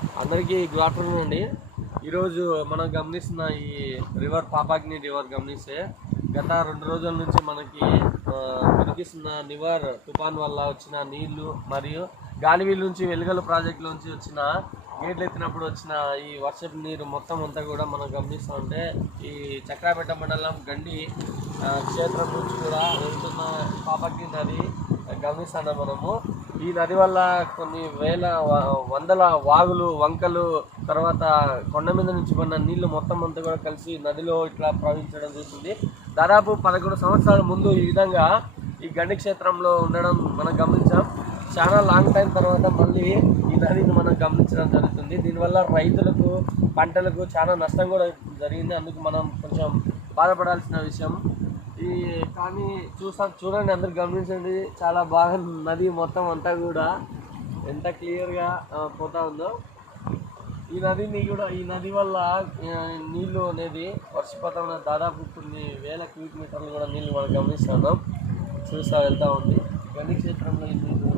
అందరికీ good afternoon అండి. ఈరోజు మనం గమనిస్తున్న ఈ పాపాగ్ని రివర్ గమనిస్తే గత 2 రోజుల నుంచి మనకి కురికిస్తున్న నివర్ తుఫాన్ వల్ల వచ్చిన నీళ్లు మరియు గాలివీలు నుంచి వెలుగల ప్రాజెక్టు నుంచి వచ్చిన గేట్లు ఎత్తినప్పుడు వచ్చిన ఈ వర్షపు నీరు మొత్తం అంతా కూడా మనం గమనిస్తూ ఉంటే ఈ చక్రాపేట మండలం గండి క్షేత్రం నుంచి కూడా వెళ్తున్న పాపాగ్ని నది గమనిస్తున్నాం మనము. ఈ నది వల్ల కొన్ని వందల వాగులు, వంకలు, తర్వాత కొండ మీద నుంచి పడిన నీళ్లు మొత్తం అంతా కూడా కలిసి నదిలో ఇట్లా ప్రవహించడం చూసింది. దాదాపు 11 సంవత్సరాల ముందు ఈ విధంగా ఈ గండి క్షేత్రంలో ఉండడం మనం గమనించాం. చాలా లాంగ్ టైం తర్వాత మళ్ళీ ఈ నదిని మనం గమనించడం జరుగుతుంది. దీనివల్ల రైతులకు, పంటలకు చాలా నష్టం కూడా జరిగింది. అందుకు మనం కొంచెం బాధపడాల్సిన విషయం. కానీ చూడండి, అందరు గమనించండి, చాలా బాగా నది మొత్తం అంతా కూడా ఎంత క్లియర్గా పోతా ఉందో. ఈ నది వల్ల నీళ్లు అనేది వర్షపాతంలో దాదాపు కొన్ని వేల క్యూబిక్ మీటర్లు కూడా నీళ్లు మనం గమనిస్తున్నాం. చూస్తా వెళ్తూ ఉంది. గండి క్షేత్రంలో ఈ నీళ్ళు